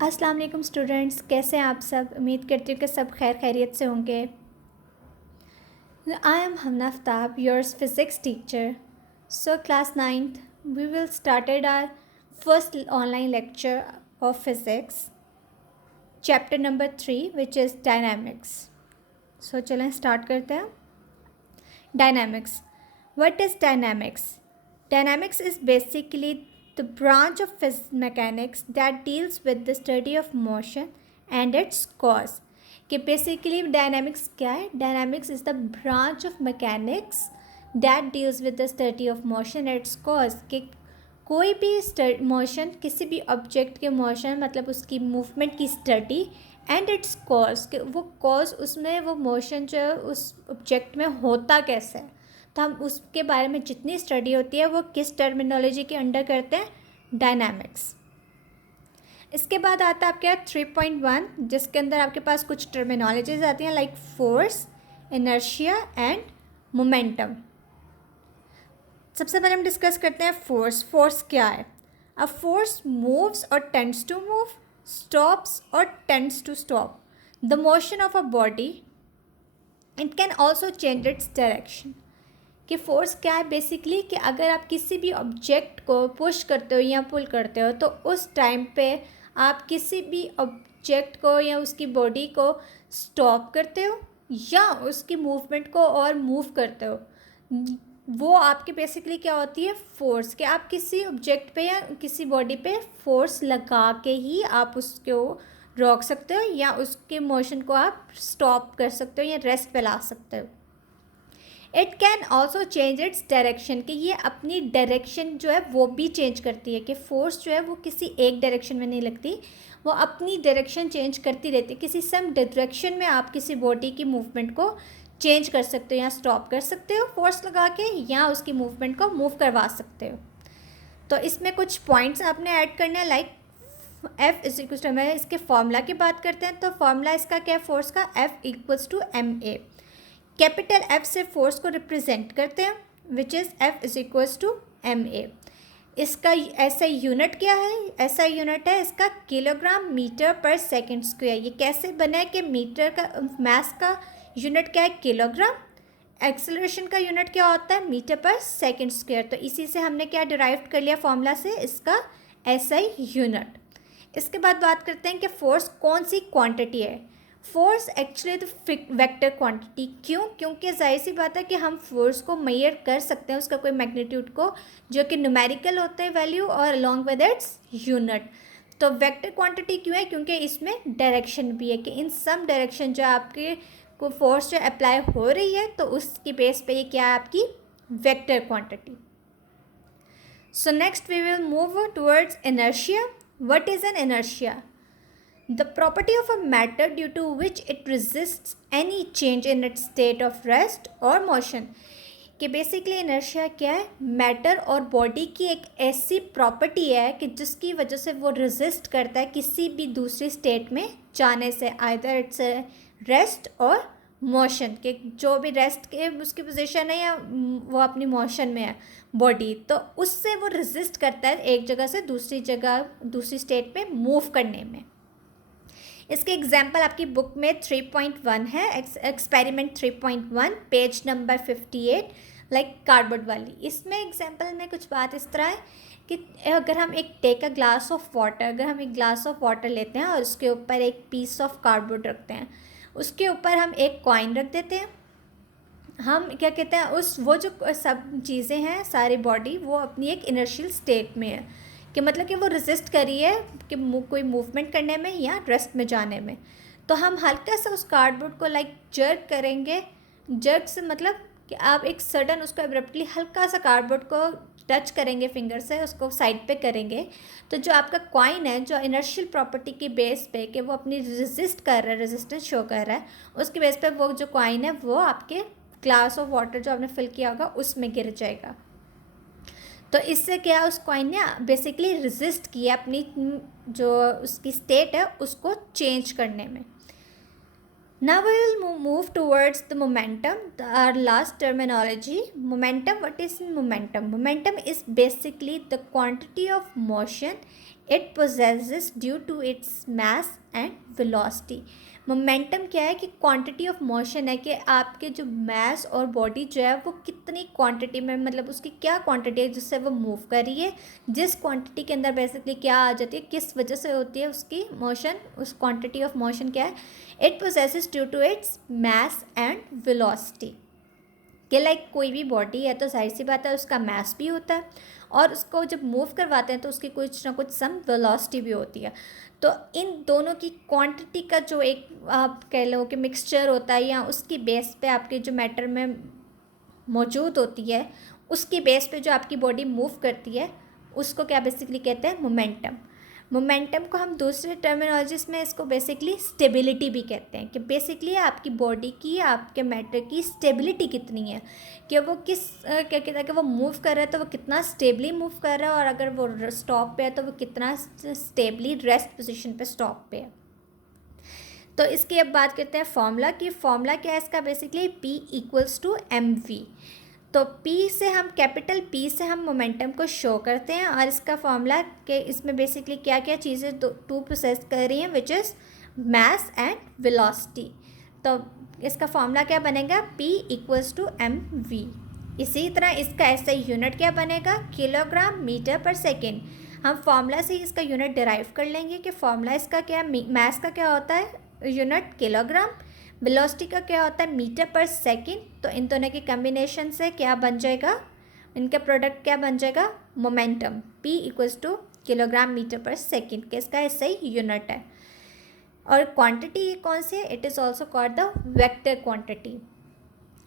अस्सलाम वालेकुम स्टूडेंट्स, कैसे हैं आप सब। उम्मीद करती हूँ कि सब खैर खैरियत से होंगे। I am Hamna Aftab, yours physics teacher. So class 9th we will started our first online lecture of physics, chapter number 3 which is dynamics. So चलें स्टार्ट करते हैं। Dynamics. What is dynamics? Dynamics is basically the branch of mechanics that deals with the study of motion and its cause. कि basically dynamics क्या है? Dynamics is the branch of mechanics that deals with the study of motion and its cause. कि कोई भी motion, किसी भी object के motion मतलब उसकी मूवमेंट की स्टडी एंड इट्स कॉज, कि वो कॉज उसमें वो मोशन जो है उस ऑब्जेक्ट में होता कैसे है, तो हम उसके बारे में जितनी स्टडी होती है वो किस टर्मिनोलॉजी के अंडर करते हैं, डायनामिक्स। इसके बाद आता है आपके 3.1 जिसके अंदर आपके पास कुछ टर्मिनोलॉजीज आती हैं like force, inertia and momentum. सबसे पहले हम डिस्कस करते हैं फोर्स। फोर्स क्या है? अ फोर्स मूव्स और टेंड्स टू मूव, स्टॉप्स और tends to stop the motion of a body. It can also change its direction. कि फोर्स क्या है बेसिकली, कि अगर आप किसी भी ऑब्जेक्ट को पुश करते हो या पुल करते हो तो उस टाइम पे आप किसी भी ऑब्जेक्ट को या उसकी बॉडी को स्टॉप करते हो या उसकी मूवमेंट को और मूव करते हो। वो आपकी बेसिकली क्या होती है, फोर्स। कि आप किसी ऑब्जेक्ट पे या किसी बॉडी पे फोर्स लगा के ही आप उसको रोक सकते हो या उसके मोशन को आप स्टॉप कर सकते हो या रेस्ट पे ला सकते हो। It can also change its direction, कि ये अपनी डायरेक्शन जो है वो भी चेंज करती है। कि फोर्स जो है वो किसी एक डायरेक्शन में नहीं लगती, वो अपनी डायरेक्शन चेंज करती रहती है। किसी सम डायरेक्शन में आप किसी बॉडी की मूवमेंट को चेंज कर सकते हो या स्टॉप कर सकते हो फोर्स लगा के, या उसकी मूवमेंट को मूव करवा सकते हो। तो इसमें कुछ पॉइंट्स आपने ऐड करने हैं like F is equals to, मैं इसके फॉर्मूला की बात करते हैं। तो फॉर्मूला इसका क्या है फोर्स का, F equals to M A. Capital F से फोर्स को रिप्रेजेंट करते हैं which is F is equals to M A. इसका ऐसा यूनिट क्या है, ऐसा यूनिट है इसका kilogram metre per second square. ये कैसे बना है कि मीटर का मास का यूनिट क्या है, किलोग्राम। एक्सेलरेशन का यूनिट क्या होता है, मीटर पर सेकंड स्क्वायर। तो इसी से हमने क्या डिराइव कर लिया फॉर्मूला से, इसका एसआई यूनिट। इसके बाद बात करते हैं कि फोर्स कौन सी क्वांटिटी है। Force actually the vector quantity. क्यों? क्योंकि जाहिर सी बात है कि हम फोर्स को मेजर कर सकते हैं उसका कोई मैग्नीट्यूड को, जो कि न्यूमेरिकल होते हैं वैल्यू और अलॉन्ग विद इट्स यूनिट। तो वेक्टर क्वांटिटी क्यों है, क्योंकि इसमें डायरेक्शन भी है कि इन सम डायरेक्शन जो आपके को फोर्स जो अप्लाई हो रही है तो उसकी बेस पे ये क्या है आपकी vector quantity. So next we will move towards inertia. What is an inertia? The property of a matter due to which it resists any change in its state of rest or motion। कि basically inertia क्या है, matter और body की एक ऐसी property है कि जिसकी वजह से वो रेजिस्ट करता है किसी भी दूसरी स्टेट में जाने से, आइदर इट्स रेस्ट और मोशन। के जो भी रेस्ट के उसकी पोजीशन है या वो अपनी मोशन में है बॉडी, तो उससे वो रेजिस्ट करता है एक जगह से दूसरी जगह, दूसरी स्टेट में मूव करने में। इसके एग्जाम्पल आपकी बुक में 3.1 है, experiment 3.1 page number 58 like cardboard वाली। इसमें एग्जाम्पल में कुछ बात इस तरह है कि अगर हम एक take a glass of water, अगर हम एक ग्लास ऑफ वाटर लेते हैं और उसके ऊपर एक पीस ऑफ कार्डबोर्ड रखते हैं, उसके ऊपर हम एक कॉइन रख देते हैं, हम क्या कहते हैं उस वो जो सब चीज़ें हैं सारी बॉडी वो अपनी एक इनर्शियल स्टेट में है, कि मतलब कि वो रेजिस्ट कर रही है कि कोई मूवमेंट करने में या रेस्ट में जाने में। तो हम हल्का सा उस कार्डबोर्ड को लाइक जर्क करेंगे। जर्क से मतलब कि आप एक सडन उसको एब्रप्टली हल्का सा कार्डबोर्ड को टच करेंगे फिंगर से, उसको साइड पे करेंगे, तो जो आपका कॉइन है जो इनर्शियल प्रॉपर्टी की बेस पे कि वो अपनी रेजिस्ट कर रहा है, रेजिस्टेंस शो कर रहा है, उसकी बेस पे वो जो कॉइन है वो आपके ग्लास ऑफ वाटर जो आपने फिल किया होगा उसमें गिर जाएगा। तो इससे क्या उस कॉइन ने बेसिकली रेजिस्ट किया अपनी जो उसकी स्टेट है उसको चेंज करने में। Now we will move towards the momentum, our last terminology. Momentum, what is momentum? Momentum is basically the quantity of motion it possesses due to its mass and velocity. Momentum क्या है कि quantity of motion है, कि आपके जो मास और body जो है वो कितनी क्वांटिटी में, मतलब उसकी क्या क्वांटिटी है जिससे वो मूव कर रही है, जिस क्वांटिटी के अंदर बेसिकली क्या आ जाती है, किस वजह से होती है उसकी मोशन, उस क्वांटिटी ऑफ मोशन क्या है, it possesses due to its mass and velocity. कि लाइक कोई भी बॉडी है तो जाहिर सी बात है उसका मास भी होता है, और उसको जब मूव करवाते हैं तो उसकी कुछ ना कुछ सम वेलोसिटी भी होती है। तो इन दोनों की क्वांटिटी का जो एक आप कह लो कि मिक्सचर होता है, या उसकी बेस पे आपके जो मैटर में मौजूद होती है, उसकी बेस पे जो आपकी बॉडी मूव करती है, उसको क्या बेसिकली कहते हैं, मोमेंटम। मोमेंटम को हम दूसरे टर्मिनोलॉजीज में इसको बेसिकली स्टेबिलिटी भी कहते हैं, कि बेसिकली आपकी बॉडी की, आपके मैटर की स्टेबिलिटी कितनी है, कि वो किस क्या कहते हैं कि वो मूव कर रहा है तो वो कितना स्टेबली मूव कर रहा है, और अगर वो स्टॉप पे है तो वो कितना स्टेबली रेस्ट पोजीशन पे स्टॉप पे है। तो इसकी अब बात करते हैं फॉर्मूला की। फॉर्मूला क्या है इसका, basically P equals to mv। तो P से हम, कैपिटल P से हम मोमेंटम को शो करते हैं, और इसका फॉर्मूला के इसमें बेसिकली क्या क्या चीज़ें टू प्रोसेस कर रही हैं, which is mass and velocity. तो इसका फॉर्मूला क्या बनेगा, P इक्वल्स टू mv। इसी तरह इसका ऐसा यूनिट क्या बनेगा, किलोग्राम मीटर पर सेकेंड। हम फॉर्मूला से ही इसका यूनिट डिराइव कर लेंगे कि फॉर्मूला इसका क्या, मास का क्या होता है यूनिट किलोग्राम, वेलोसिटी का क्या होता है मीटर पर सेकेंड। तो इन दोनों के कम्बिनेशन से क्या बन जाएगा, इनका प्रोडक्ट क्या बन जाएगा, momentum. P equals to kilogram metre per second, के इसका ऐसा ही यूनिट है। और क्वांटिटी ये कौन सी है, it is also called the vector quantity.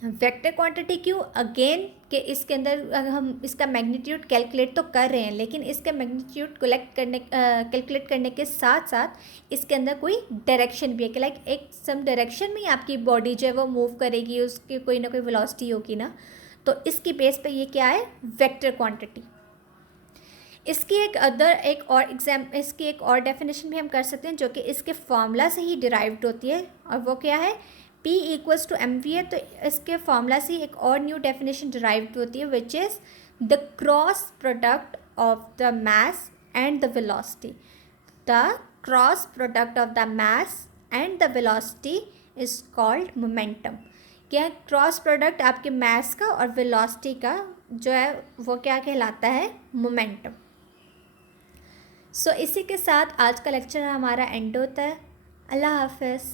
Vector quantity क्यों, अगेन कि इसके अंदर हम इसका मैग्नीट्यूड कैलकुलेट तो कर रहे हैं, लेकिन इसके मैग्नीट्यूड कैलकुलेट करने के साथ साथ इसके अंदर कोई डायरेक्शन भी है, कि लाइक एक सम डायरेक्शन में ही आपकी बॉडी जो है वो मूव करेगी, उसकी कोई ना कोई वेलोसिटी होगी ना। तो इसकी बेस पे ये क्या है, वेक्टर क्वांटिटी। इसकी इसकी एक और डेफिनेशन भी हम कर सकते हैं, जो कि इसके फॉर्मूला से ही डिराइव्ड होती है, और वो क्या है, P इक्वल्स टू mv है। तो इसके फॉर्मूला से एक और न्यू डेफिनेशन डिराइव्ड होती है, which is the cross product of the mass and the velocity. The cross product of the mass and the velocity is called momentum. क्या cross product आपके मास का और वेलोसिटी का जो है वो क्या कहलाता है, मोमेंटम। सो इसी के साथ आज का लेक्चर हमारा एंड होता है। अल्लाह हाफिज़।